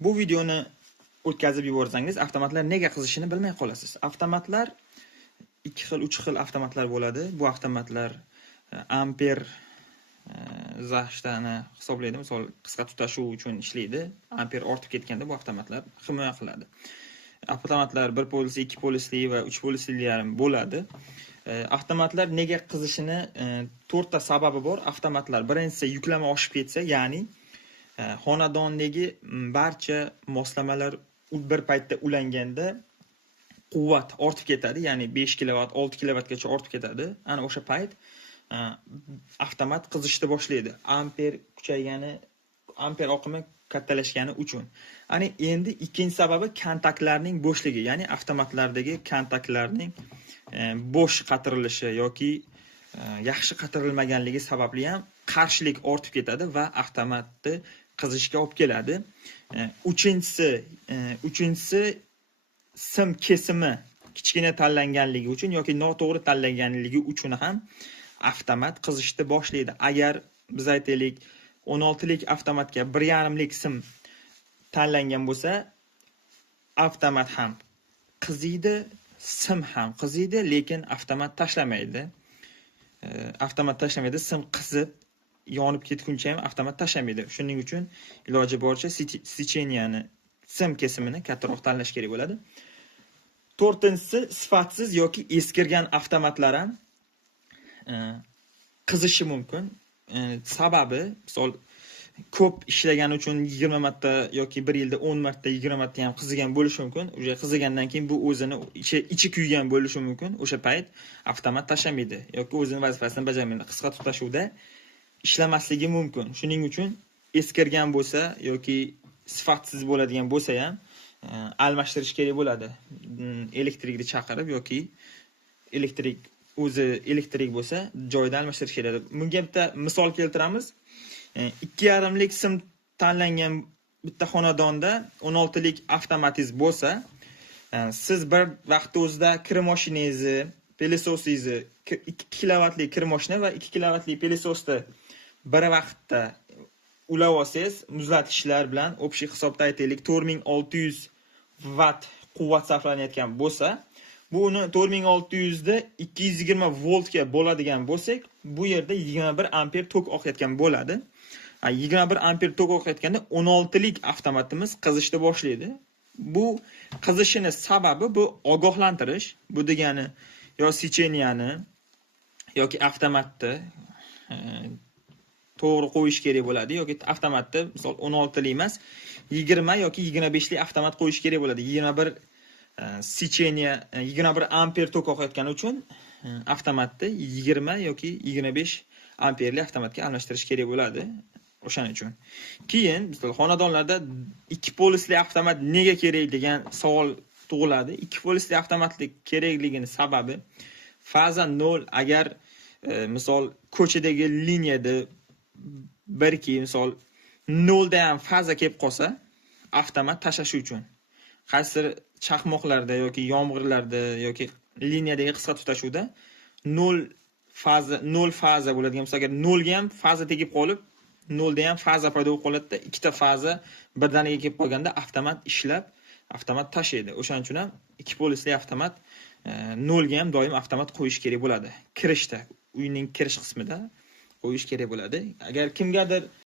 Bu videoni o'tkazib yuborsangiz, avtomatlar nega qizishini bilmay qolasiz. Avtomatlar 2 xil, 3 xil avtomatlar bo'ladi. Bu avtomatlar amper zashtani hisoblaydi. Misol, qisqa tutashuv uchun ishlaydi. Amper ortib ketganda bu avtomatlar himoya qiladi. Avtomatlar 1 polisli, 2 polisli va 3 polisli ham bo'ladi. Avtomatlar nega qizishini 4 ta sababi bor. Avtomatlar birinchisi yuklama oshib ketsa, ya'ni xonadondagi barcha moslamalar bir paytda ulanganda quvvat ortib ketadi, ya'ni 5 kilovat, 6 kilovatgacha ortib ketadi. Ana o'sha payt avtomat qizishni boshlaydi. Amper kuchaygani, amper oqimi kattalashgani uchun. Ana endi ikkinchi sababi kontaktlarning bo'shligi, ya'ni avtomatlardagi kontaktlarning bo'sh qatirilishi yoki yaxshi qatirilmaganligi sababli ham qarshilik ortib ketadi va avtomatni qizishga olib keladi. Uchinchisi sim kesimi kichkina tanlanganligi uchun yoki noto'g'ri tanlanganligi uchun ham avtomat qizishni boshlaydi. Agar biz aytaylik 16 lik avtomatga 1,5 lik sim tanlangan bo'lsa, avtomat ham qiziydi, sim ham qiziydi, lekin avtomat tashlamaydi. Sim qizib yonib ketguncha ham avtomat tashlamaydi. Shuning uchun iloji boricha secheniyani, sim kesimini kattaroq tanlash kerak bo'ladi. To'rtinchisi, sifatsiz yoki eskirgan avtomatlar ham qizishi mumkin. Sababi, misol, ko'p ishlagani uchun 20 marta yoki 1 yilda 10 marta, 20 marta ham qizigan bo'lishi mumkin. O'sha qizigandan keyin bu o'zini ichi kuygan bo'lishi mumkin. O'sha payt avtomat tashlamaydi yoki o'zining vazifasini bajarmaydi. Qisqa tutashuvda ishlamasligi mumkin. Shuning uchun eskirgan bo'lsa yoki sifatsiz bo'ladigan bo'lsa ham almashtirish kerak bo'ladi. Elektrikni chaqirib yoki elektrik bo'lsa joyida almashtirish kerak. Bunga bitta misol keltiramiz. 2,5 lik sim tanlangan bitta xonadonda 16 lik avtomatiz bo'lsa, siz bir vaqtda o'zida kir mashinangizni, pelesosingizni, 2 kilovatli kir mashina va 2 kilovatli pelesosni bir vaqtda ulab olsangiz, muzlatishlar bilan общий hisobda aytaylik 4600 watt quvvat sarflanayotgan bo'lsa, bu uni 4600 da 220 voltga bo'ladigan bo'lsak, bu yerda 21 amper tok oqayotgan bo'ladi. 21 amper tok oqayotganda 16 lik avtomatimiz qizishni boshlaydi. Bu qizishini sababi bu ogohlantirish. Bu degani yo secheniyani yoki avtomatni to'g'ri qo'yish kerak bo'ladi yoki avtomatni misol 16 lik emas, 20 yoki 25 lik avtomat qo'yish kerak bo'ladi. 21 secheniya 21 amper tok oqayotgani uchun avtomatni 20 yoki 25 amperli avtomatga almashtirish kerak bo'ladi. O'shaning uchun. Keyin misol xonadonlarda 2 polisli avtomat nega kerak degan savol tug'iladi. 2 polisli avtomatlik kerakligini sababi faza 0, agar misol ko'chadagi liniyada misol 0 da ham faza kelib qolsa, avtomat tashlash uchun qaysi chaqmoqlarda yoki yomg'irlarda yoki liniyadagi qisqa tutashuvda 0 faza bo'ladigan bo'lsa, agar 0 ga ham faza tegib qolib, 0 da ham faza paydo bo'lib qoladi-da, ikkita faza birdaniga kelib qolganda avtomat ishlab, avtomat tashlaydi. O'shaning uchun ham 2 polisli avtomat 0 ga ham doim avtomat qo'yish kerak bo'ladi. Kirishda, uyning kirish qismida qo'yish kerak bo'ladi. Agar kimgadir